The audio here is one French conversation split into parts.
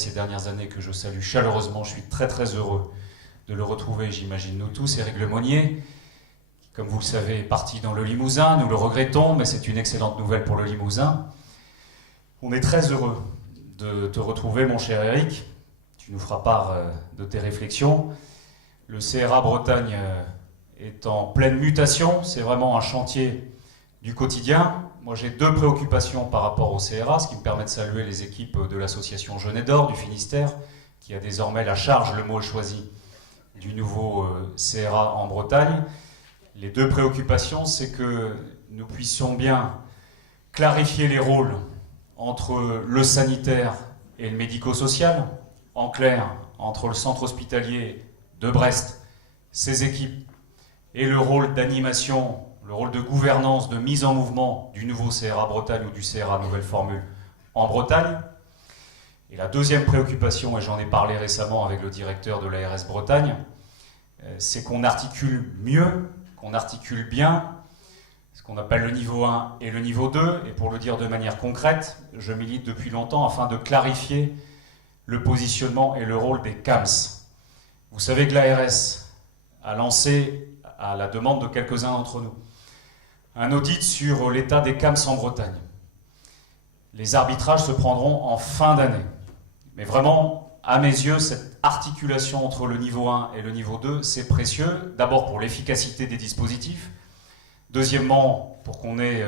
ces dernières années que je salue chaleureusement. Je suis très très heureux de le retrouver, j'imagine nous tous, Éric Lemonnier, qui, comme vous le savez, est parti dans le Limousin. Nous le regrettons, mais c'est une excellente nouvelle pour le Limousin. On est très heureux de te retrouver, mon cher Éric. Tu nous feras part de tes réflexions. Le CRA Bretagne est en pleine mutation. C'est vraiment un chantier du quotidien. Moi, j'ai deux préoccupations par rapport au CRA, ce qui me permet de saluer les équipes de l'association Jeunet d'Or du Finistère, qui a désormais la charge, le mot est choisi, du nouveau CRA en Bretagne. Les deux préoccupations, c'est que nous puissions bien clarifier les rôles entre le sanitaire et le médico-social, en clair, entre le centre hospitalier de Brest, ses équipes, et le rôle d'animation, le rôle de gouvernance, de mise en mouvement du nouveau CRA Bretagne ou du CRA Nouvelle Formule en Bretagne. Et la deuxième préoccupation, et j'en ai parlé récemment avec le directeur de l'ARS Bretagne, c'est qu'on articule mieux, qu'on articule bien ce qu'on appelle le niveau 1 et le niveau 2. Et pour le dire de manière concrète, je milite depuis longtemps afin de clarifier le positionnement et le rôle des CAMS. Vous savez que l'ARS a lancé, à la demande de quelques-uns d'entre nous, un audit sur l'état des CAMS en Bretagne. Les arbitrages se prendront en fin d'année. Mais vraiment, à mes yeux, cette articulation entre le niveau 1 et le niveau 2, c'est précieux. D'abord pour l'efficacité des dispositifs. Deuxièmement, pour qu'on ait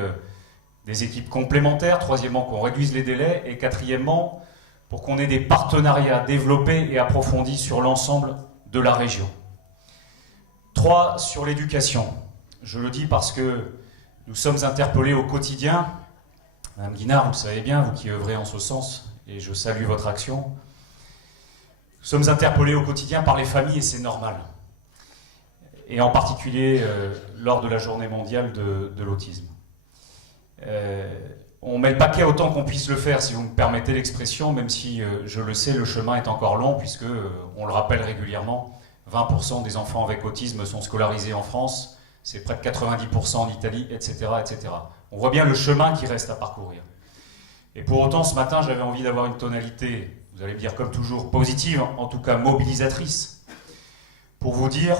des équipes complémentaires. Troisièmement, qu'on réduise les délais. Et quatrièmement, pour qu'on ait des partenariats développés et approfondis sur l'ensemble de la région. 3, sur l'éducation. Je le dis parce que nous sommes interpellés au quotidien. Madame Guinard, vous le savez bien, vous qui œuvrez en ce sens, et je salue votre action. Nous sommes interpellés au quotidien par les familles et c'est normal. Et en particulier lors de la journée mondiale de l'autisme. On met le paquet autant qu'on puisse le faire, si vous me permettez l'expression, même si, je le sais, le chemin est encore long, puisque, on le rappelle régulièrement, 20% des enfants avec autisme sont scolarisés en France, c'est près de 90% en Italie, etc., etc. On voit bien le chemin qui reste à parcourir. Et pour autant, ce matin, j'avais envie d'avoir une tonalité, vous allez me dire comme toujours, positive, en tout cas mobilisatrice, pour vous dire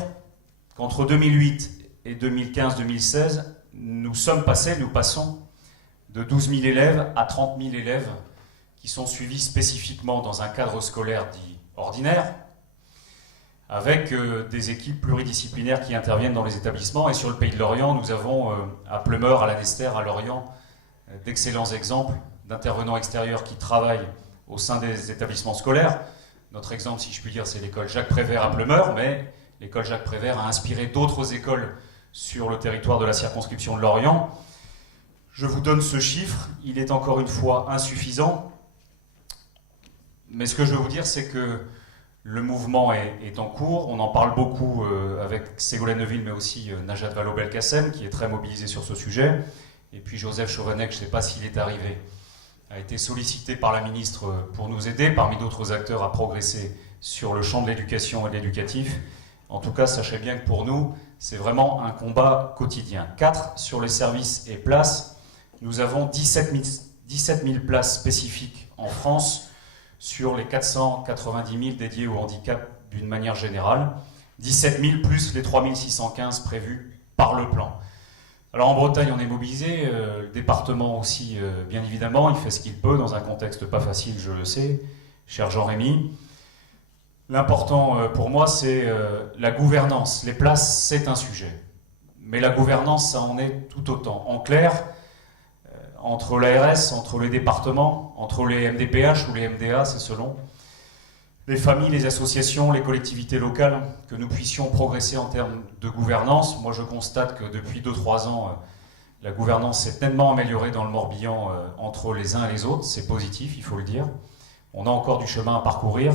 qu'entre 2008 et 2015-2016, nous passons de 12 000 élèves à 30 000 élèves qui sont suivis spécifiquement dans un cadre scolaire dit ordinaire, avec des équipes pluridisciplinaires qui interviennent dans les établissements. Et sur le Pays de Lorient, nous avons à Pleumeur, à Lanester, à Lorient, d'excellents exemples d'intervenants extérieurs qui travaillent au sein des établissements scolaires. Notre exemple, si je puis dire, c'est l'école Jacques Prévert à Pleumeur, mais l'école Jacques Prévert a inspiré d'autres écoles sur le territoire de la circonscription de Lorient. Je vous donne ce chiffre, il est encore une fois insuffisant, mais ce que je veux vous dire, c'est que le mouvement est en cours. On en parle beaucoup avec Ségolène Neuville, mais aussi Najat Vallaud-Belkacem, qui est très mobilisé sur ce sujet. Et puis Joseph Chauvanec, je ne sais pas s'il est arrivé, a été sollicité par la ministre pour nous aider, parmi d'autres acteurs, à progresser sur le champ de l'éducation et de l'éducatif. En tout cas, sachez bien que pour nous, c'est vraiment un combat quotidien. 4, sur les services et places, nous avons 17 000 places spécifiques en France, sur les 490 000 dédiés au handicap d'une manière générale, 17 000 plus les 3 615 prévus par le plan. Alors en Bretagne, on est mobilisé, le département aussi, bien évidemment, il fait ce qu'il peut dans un contexte pas facile, je le sais, cher Jean-Rémy. L'important pour moi, c'est la gouvernance. Les places, c'est un sujet. Mais la gouvernance, ça en est tout autant. En clair, entre l'ARS, entre les départements, entre les MDPH ou les MDA, c'est selon, les familles, les associations, les collectivités locales, que nous puissions progresser en termes de gouvernance. Moi, je constate que depuis 2-3 ans, la gouvernance s'est nettement améliorée dans le Morbihan entre les uns et les autres. C'est positif, il faut le dire. On a encore du chemin à parcourir,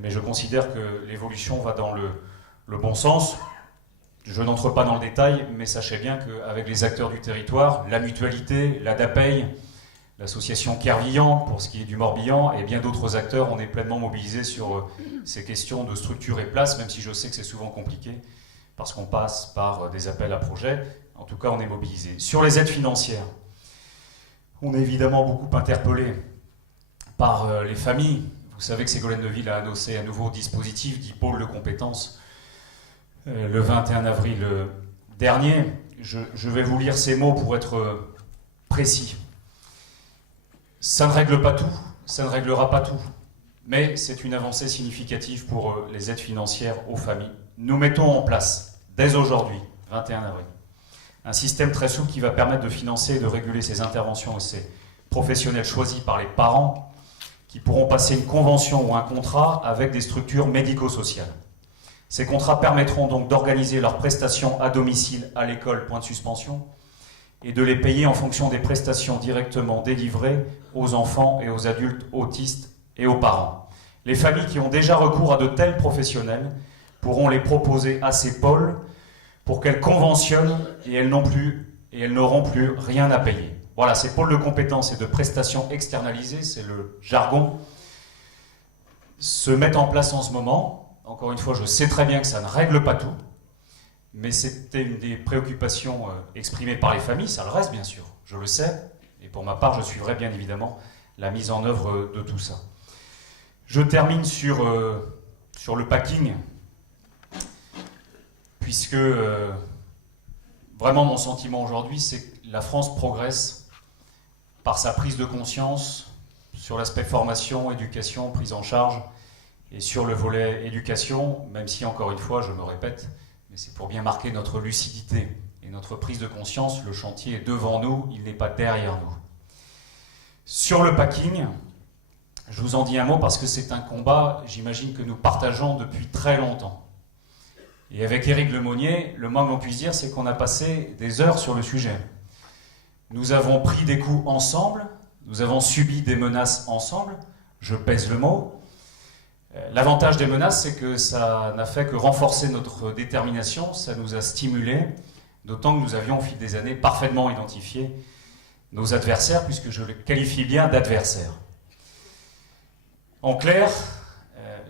mais je considère que l'évolution va dans le bon sens. Je n'entre pas dans le détail, mais sachez bien qu'avec les acteurs du territoire, la mutualité, la DAPEI, l'association Kervillan, pour ce qui est du Morbihan, et bien d'autres acteurs, on est pleinement mobilisés sur ces questions de structure et place, même si je sais que c'est souvent compliqué, parce qu'on passe par des appels à projets. En tout cas, on est mobilisés. Sur les aides financières, on est évidemment beaucoup interpellé par les familles. Vous savez que Ségolène Neuville a annoncé un nouveau dispositif dit pôle de compétences le 21 avril dernier. Je vais vous lire ces mots pour être précis. Ça ne règle pas tout, ça ne réglera pas tout, mais c'est une avancée significative pour les aides financières aux familles. Nous mettons en place, dès aujourd'hui, 21 avril, un système très souple qui va permettre de financer et de réguler ces interventions et ces professionnels choisis par les parents qui pourront passer une convention ou un contrat avec des structures médico-sociales. Ces contrats permettront donc d'organiser leurs prestations à domicile, à l'école, point de suspension, et de les payer en fonction des prestations directement délivrées aux enfants et aux adultes autistes et aux parents. Les familles qui ont déjà recours à de tels professionnels pourront les proposer à ces pôles pour qu'elles conventionnent et elles n'auront plus rien à payer. Voilà, ces pôles de compétences et de prestations externalisées, c'est le jargon, se mettent en place en ce moment. Encore une fois, je sais très bien que ça ne règle pas tout, mais c'était une des préoccupations exprimées par les familles, ça le reste bien sûr, je le sais, et pour ma part, je suivrai bien évidemment la mise en œuvre de tout ça. Je termine sur le packing, puisque vraiment mon sentiment aujourd'hui, c'est que la France progresse par sa prise de conscience sur l'aspect formation, éducation, prise en charge, et sur le volet éducation, même si encore une fois, je me répète, mais c'est pour bien marquer notre lucidité et notre prise de conscience, le chantier est devant nous, il n'est pas derrière nous. Sur le packing, je vous en dis un mot parce que c'est un combat, j'imagine que nous partageons depuis très longtemps. Et avec Éric Lemonnier, le moins que l'on puisse dire, c'est qu'on a passé des heures sur le sujet. Nous avons pris des coups ensemble, nous avons subi des menaces ensemble, je pèse le mot. L'avantage des menaces, c'est que ça n'a fait que renforcer notre détermination, ça nous a stimulés, d'autant que nous avions au fil des années parfaitement identifié nos adversaires, puisque je les qualifie bien d'adversaires. En clair,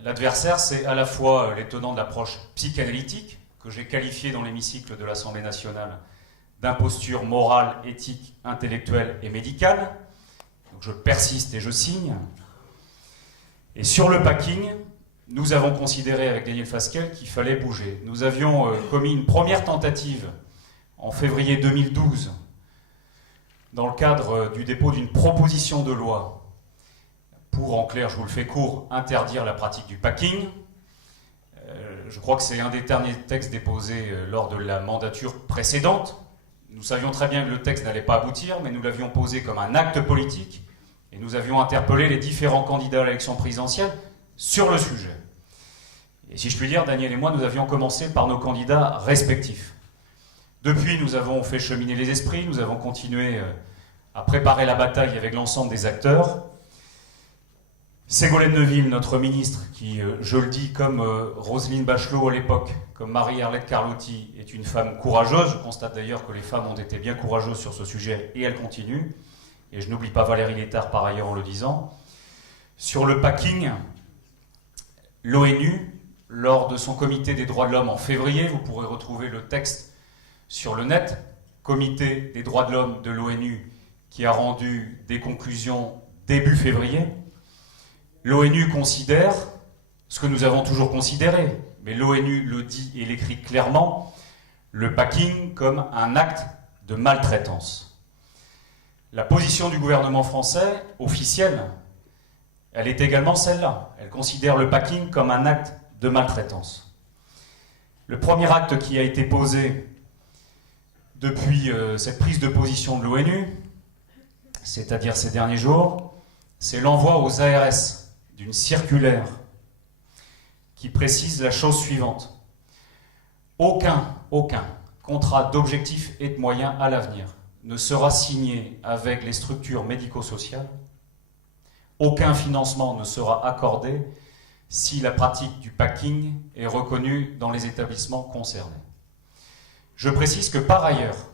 l'adversaire, c'est à la fois les tenants de l'approche psychanalytique, que j'ai qualifiée dans l'hémicycle de l'Assemblée nationale d'imposture morale, éthique, intellectuelle et médicale. Donc je persiste et je signe. Et sur le packing, nous avons considéré avec Daniel Fasquelle qu'il fallait bouger. Nous avions commis une première tentative en février 2012 dans le cadre du dépôt d'une proposition de loi pour, en clair, je vous le fais court, interdire la pratique du packing. Je crois que c'est un des derniers textes déposés lors de la mandature précédente. Nous savions très bien que le texte n'allait pas aboutir, mais nous l'avions posé comme un acte politique et nous avions interpellé les différents candidats à l'élection présidentielle sur le sujet. Et si je puis dire, Daniel et moi, nous avions commencé par nos candidats respectifs. Depuis, nous avons fait cheminer les esprits, nous avons continué à préparer la bataille avec l'ensemble des acteurs. Ségolène Neuville, notre ministre, qui, je le dis, comme Roselyne Bachelot à l'époque, comme Marie-Arlette Carlotti, est une femme courageuse. Je constate d'ailleurs que les femmes ont été bien courageuses sur ce sujet et elles continuent. Et je n'oublie pas Valérie Létard par ailleurs en le disant. Sur le packing, l'ONU, lors de son comité des droits de l'homme en février, vous pourrez retrouver le texte sur le net, comité des droits de l'homme de l'ONU qui a rendu des conclusions début février. L'ONU considère ce que nous avons toujours considéré, mais l'ONU le dit et l'écrit clairement, le packing comme un acte de maltraitance. La position du gouvernement français, officielle, elle est également celle-là. Elle considère le packing comme un acte de maltraitance. Le premier acte qui a été posé depuis cette prise de position de l'ONU, c'est-à-dire ces derniers jours, c'est l'envoi aux ARS d'une circulaire qui précise la chose suivante. Aucun contrat d'objectifs et de moyens à l'avenir ne sera signé avec les structures médico-sociales. Aucun financement ne sera accordé si la pratique du packing est reconnue dans les établissements concernés. Je précise que par ailleurs,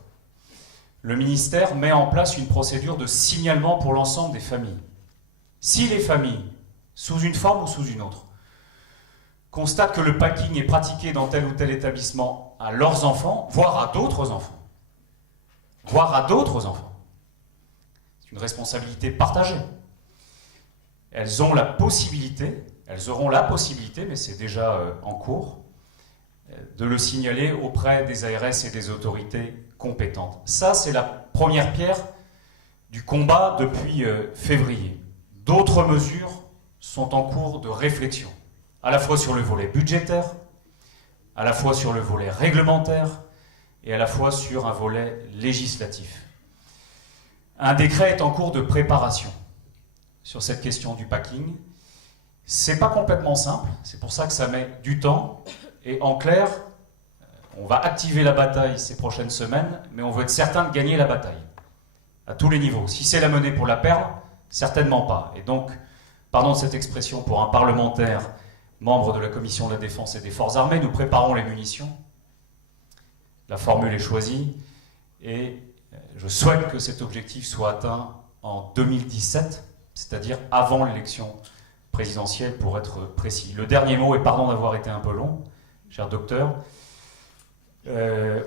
le ministère met en place une procédure de signalement pour l'ensemble des familles. Si les familles, sous une forme ou sous une autre, constatent que le packing est pratiqué dans tel ou tel établissement à leurs enfants, voire à d'autres enfants, c'est une responsabilité partagée. elles ont la possibilité, elles auront la possibilité, mais c'est déjà en cours, de le signaler auprès des ARS et des autorités compétentes. Ça, c'est la première pierre du combat depuis février. D'autres mesures sont en cours de réflexion, à la fois sur le volet budgétaire, à la fois sur le volet réglementaire et à la fois sur un volet législatif. Un décret est en cours de préparation sur cette question du packing. C'est pas complètement simple, c'est pour ça que ça met du temps. Et en clair, on va activer la bataille ces prochaines semaines, mais on veut être certain de gagner la bataille, à tous les niveaux. Si c'est la monnaie pour la perdre, certainement pas. Et donc, pardon de cette expression, pour un parlementaire, membre de la Commission de la Défense et des Forces armées, nous préparons les munitions. La formule est choisie, et je souhaite que cet objectif soit atteint en 2017, c'est-à-dire avant l'élection présidentielle, pour être précis. Le dernier mot, et pardon d'avoir été un peu long, cher docteur,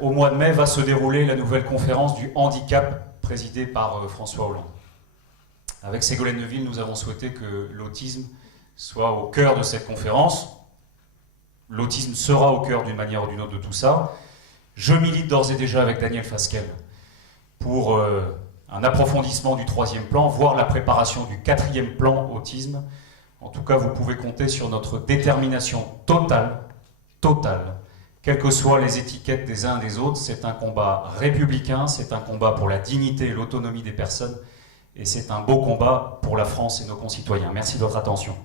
au mois de mai va se dérouler la nouvelle conférence du handicap présidée par François Hollande. Avec Ségolène Neuville, nous avons souhaité que l'autisme soit au cœur de cette conférence. L'autisme sera au cœur d'une manière ou d'une autre de tout ça. Je milite d'ores et déjà avec Daniel Fasquelle pour un approfondissement du 3e plan, voire la préparation du 4e plan autisme. En tout cas, vous pouvez compter sur notre détermination totale, quelles que soient les étiquettes des uns et des autres. C'est un combat républicain, c'est un combat pour la dignité et l'autonomie des personnes, et c'est un beau combat pour la France et nos concitoyens. Merci de votre attention.